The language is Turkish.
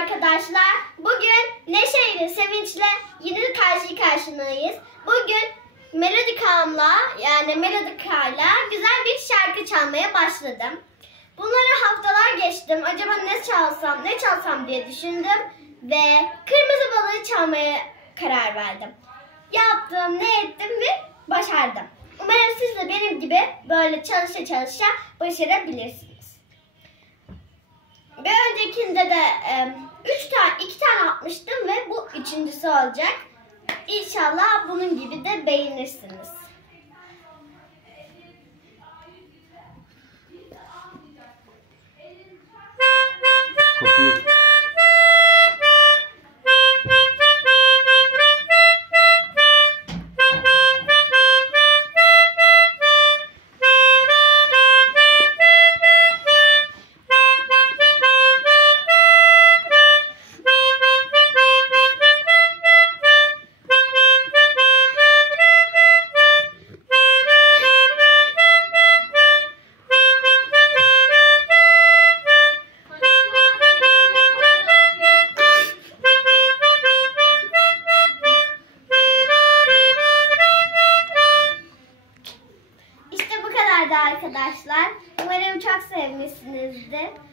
arkadaşlar. Bugün neşeyle, sevinçle yine karşı karşınayız. Bugün Melodicam'la yani Melodica'yla güzel bir şarkı çalmaya başladım. Bunları haftalar geçtim. Acaba ne çalsam, ne çalsam diye düşündüm. Ve kırmızı balığı çalmaya karar verdim. Yaptım, ne ettim ve başardım. Umarım siz de benim gibi böyle çalışa çalışa başarabilirsiniz. Bir öncekinde de e, üç tane, iki tane atmıştım ve bu üçüncüsü olacak. İnşallah bunun gibi de beğenirsiniz. Kokuyor. Arkadaşlar. Umarım çok sevmişsinizdir.